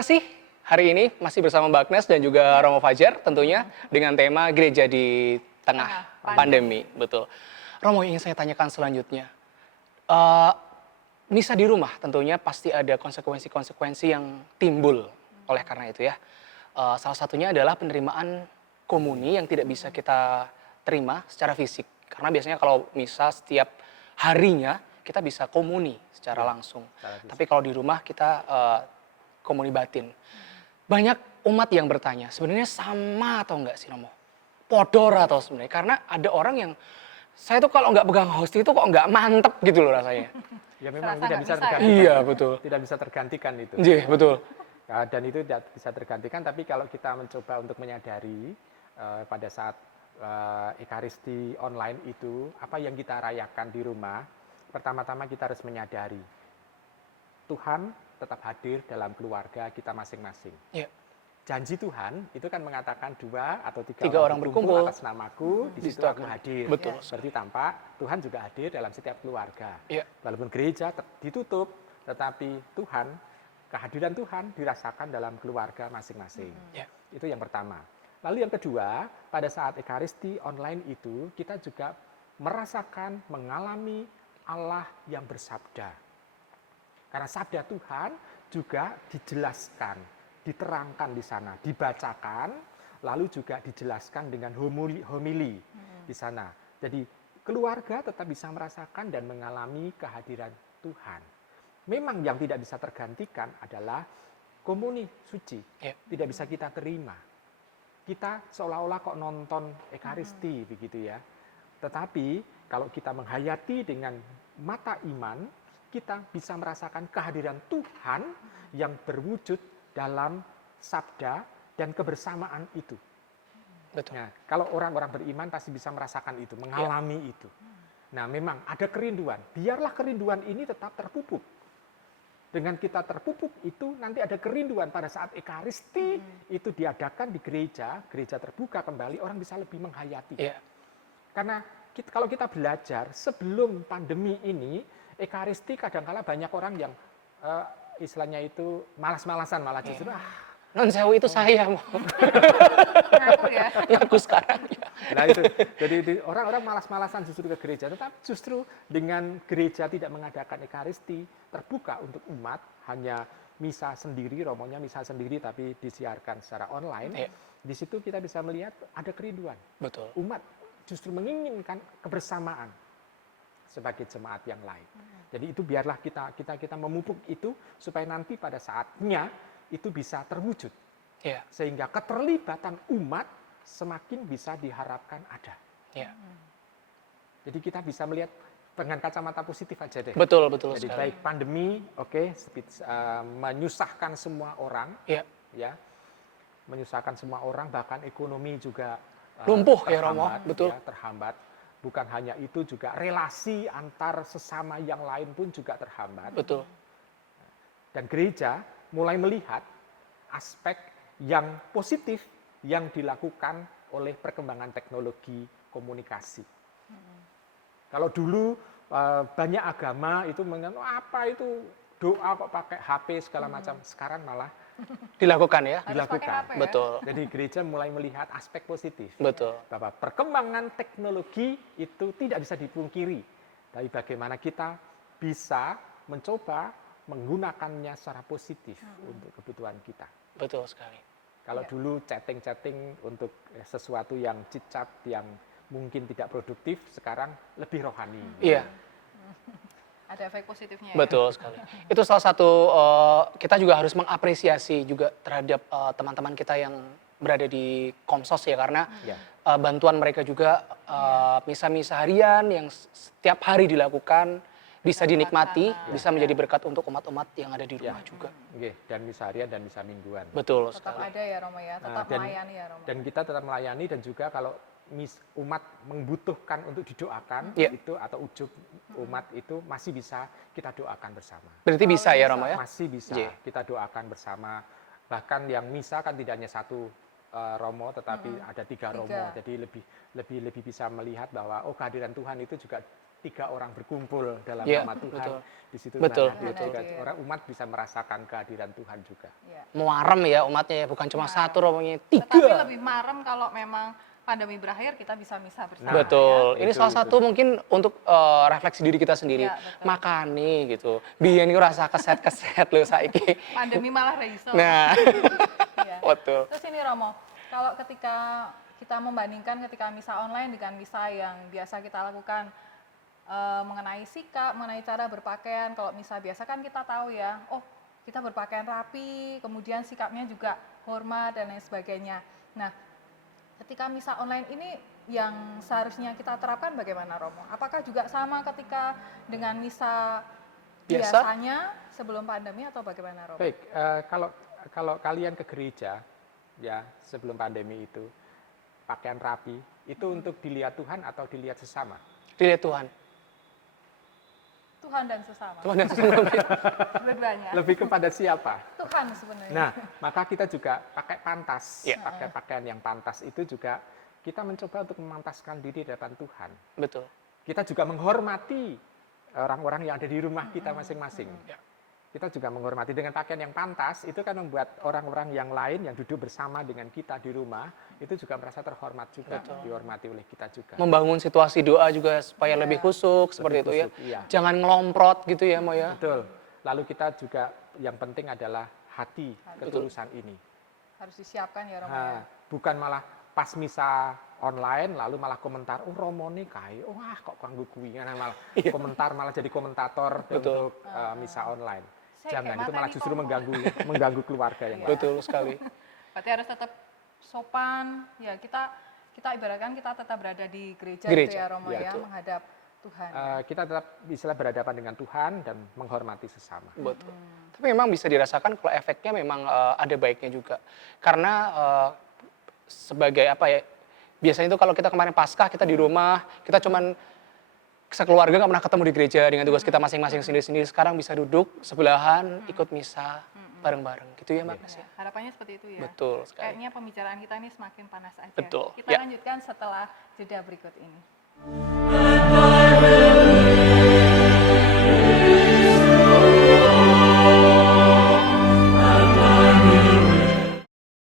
kasih. Hari ini masih bersama Mbak Agnes dan juga Romo Fajar tentunya dengan tema gereja di tengah pandemi. Betul. Romo, ingin saya tanyakan selanjutnya. Eh, Misa di rumah tentunya pasti ada konsekuensi-konsekuensi yang timbul oleh karena itu ya. Salah satunya adalah penerimaan komuni yang tidak bisa kita terima secara fisik. Karena biasanya kalau misa setiap harinya kita bisa komuni secara langsung. Tapi kalau di rumah kita komuni batin. Banyak umat yang bertanya, sebenarnya sama atau enggak sih Romo? Podor atau sebenarnya? Karena ada orang yang, saya tuh kalau nggak pegang hosti itu kok nggak mantep gitu loh rasanya. Ya memang Serasa tidak nggak bisa bisa ya? tergantikan. Iya, betul. Tidak bisa tergantikan itu. Iya, betul. Dan itu tidak bisa tergantikan, tapi kalau kita mencoba untuk menyadari pada saat Ekaristi online itu, apa yang kita rayakan di rumah, pertama-tama kita harus menyadari Tuhan tetap hadir dalam keluarga kita masing-masing. Iya. Janji Tuhan itu kan mengatakan 2 atau 3 Tiga orang berkumpul atas namaku, di situ aku hadir. Betul. Berarti tampak Tuhan juga hadir dalam setiap keluarga. Iya. Walaupun gereja ditutup, tetapi Tuhan, kehadiran Tuhan dirasakan dalam keluarga masing-masing. Iya. Itu yang pertama. Lalu yang kedua, pada saat Ekaristi online itu, kita juga merasakan, mengalami Allah yang bersabda. Karena sabda Tuhan juga dijelaskan, diterangkan di sana, dibacakan, lalu juga dijelaskan dengan homili di sana. Jadi keluarga tetap bisa merasakan dan mengalami kehadiran Tuhan. Memang yang tidak bisa tergantikan adalah komuni suci. Tidak bisa kita terima. Kita seolah-olah kok nonton Ekaristi begitu ya. Tetapi kalau kita menghayati dengan mata iman, kita bisa merasakan kehadiran Tuhan yang berwujud dalam sabda dan kebersamaan itu. Betul. Nah, kalau orang-orang beriman pasti bisa merasakan itu, mengalami itu. Nah, memang ada kerinduan. Biarlah kerinduan ini tetap terpupuk. Dengan kita terpupuk itu nanti ada kerinduan pada saat Ekaristi itu diadakan di gereja, gereja terbuka kembali, orang bisa lebih menghayati. Iya. Karena kalau kita belajar sebelum pandemi ini, Ekaristi kadang-kala banyak orang yang istilahnya itu malas-malasan malah justru Non sewu itu saya mau. Ngaku ya. Ngaku sekarang. Nah itu, jadi orang-orang malas-malasan justru ke gereja, tetapi justru dengan gereja tidak mengadakan Ekaristi terbuka untuk umat, hanya misa sendiri, romonya misa sendiri tapi disiarkan secara online, di situ kita bisa melihat ada kerinduan. Betul. Umat justru menginginkan kebersamaan sebagai jemaat yang lain. Jadi itu biarlah kita memupuk itu supaya nanti pada saatnya itu bisa terwujud. Iya. Sehingga keterlibatan umat semakin bisa diharapkan ada. Iya. Jadi kita bisa melihat dengan kacamata positif aja deh. Betul, betul Jadi sekali. baik pandemi, menyusahkan semua orang, Iya. ya, menyusahkan semua orang, bahkan ekonomi juga Lumpuh ya Romo, terhambat, betul. ya, terhambat. Bukan hanya itu, juga relasi antar sesama yang lain pun juga terhambat. Betul. Dan gereja mulai melihat aspek yang positif yang dilakukan oleh perkembangan teknologi komunikasi. Kalau dulu banyak agama itu menganggap apa itu doa kok pakai HP segala macam. Sekarang malah Dilakukan ya. Harus dilakukan. pakai HP ya? Betul. Jadi gereja mulai melihat aspek positif. Betul. Bahwa perkembangan teknologi itu tidak bisa dipungkiri. Tapi bagaimana kita bisa mencoba menggunakannya secara positif untuk kebutuhan kita. Betul sekali. Kalau dulu chatting-chatting untuk sesuatu yang cicat, yang mungkin tidak produktif, sekarang lebih rohani. Iya. Ada efek positifnya ya. Betul sekali. Itu salah satu kita juga harus mengapresiasi juga terhadap teman-teman kita yang berada di Komsos ya, karena bantuan mereka juga misa-misa harian yang setiap hari dilakukan bisa dinikmati, bisa menjadi berkat untuk umat-umat yang ada di rumah juga. Oke, dan misa harian dan misa mingguan. Betul Tetap sekali. ada ya Romo ya, tetap melayani ya Romo. Dan kita tetap melayani, dan juga kalau umat membutuhkan untuk didoakan itu atau ujub umat itu masih bisa kita doakan bersama. Berarti bisa ya Romo ya? Masih bisa Iya. kita doakan bersama. Bahkan yang misa kan tidak hanya satu Romo, tetapi ada 3 Romo. Tiga. Jadi lebih bisa melihat bahwa kehadiran Tuhan itu juga 3 orang berkumpul dalam Iya, nama Tuhan. betul. Di situ Betul, Tuhan hadir. betul. Juga orang umat bisa merasakan kehadiran Tuhan juga. Iya. Muarem ya umatnya ya, bukan cuma Muarem. satu romonya, Tetapi 3. lebih marem kalau memang pandemi berakhir kita bisa misa bersama. Betul. ya. Ini Itu, salah itu. satu mungkin untuk refleksi diri kita sendiri. Iya, betul. Makan nih gitu. Biyen iku rasa keset-keset lho saiki. Pandemi malah reiso. Nah, Iya. betul. Terus ini Romo, kalau ketika kita membandingkan ketika misa online dengan misa yang biasa kita lakukan, mengenai sikap, mengenai cara berpakaian. Kalau misa biasa kan kita tahu ya, oh kita berpakaian rapi, kemudian sikapnya juga hormat dan lain sebagainya. Nah, ketika misa online ini yang seharusnya kita terapkan bagaimana Romo? Apakah juga sama ketika dengan misa Biasa? biasanya sebelum pandemi atau bagaimana Romo? Baik, kalau kalian ke gereja ya sebelum pandemi itu pakaian rapi itu untuk dilihat Tuhan atau dilihat sesama? Dilihat Tuhan. Tuhan dan sesama. Tuhan dan sesama. Dua-duanya. Lebih kepada siapa? Tuhan sebenarnya. Nah, maka kita juga pakai pantas, Iya. pakai pakaian yang pantas itu juga kita mencoba untuk memantaskan diri di hadapan Tuhan. Betul. Kita juga menghormati orang-orang yang ada di rumah kita masing-masing. Ya. Kita juga menghormati dengan pakaian yang pantas, itu kan membuat orang-orang yang lain yang duduk bersama dengan kita di rumah, itu juga merasa terhormat juga, dihormati oleh kita juga. Membangun situasi doa juga supaya lebih khusyuk seperti itu ya. khusyuk, iya. Jangan ngelomprot gitu ya, Mo ya. Betul. Lalu kita juga yang penting adalah hati ketulusan ini. Harus disiapkan ya Romo. Nah, bukan malah pas misa online lalu malah komentar, oh Romo nih kayak, wah kok kanggo kuwi, malah komentar malah jadi komentator Betul. untuk misa online. Saya Jangan, kayak itu malah materi justru kompor. mengganggu keluarga yang lain. Betul sekali. Berarti harus tetap sopan. Ya kita ibaratkan kita tetap berada di gereja, Gereja, gitu ya Romo iya, ya, betul. menghadap Tuhan. Kita tetap bisa berhadapan dengan Tuhan dan menghormati sesama. Betul. Tapi memang bisa dirasakan kalau efeknya memang ada baiknya juga. Karena sebagai apa ya, biasanya itu kalau kita kemarin Paskah kita di rumah, kita cuman sekeluarga nggak pernah ketemu di gereja dengan tugas kita masing-masing sendiri-sendiri. Sekarang bisa duduk sebelahan, ikut misa bareng-bareng. Gitu ya, Mbak Nes, ya? Harapannya seperti itu ya. Betul sekali. Kayaknya pembicaraan kita ini semakin panas aja. Betul, Kita ya. lanjutkan setelah jeda berikut ini.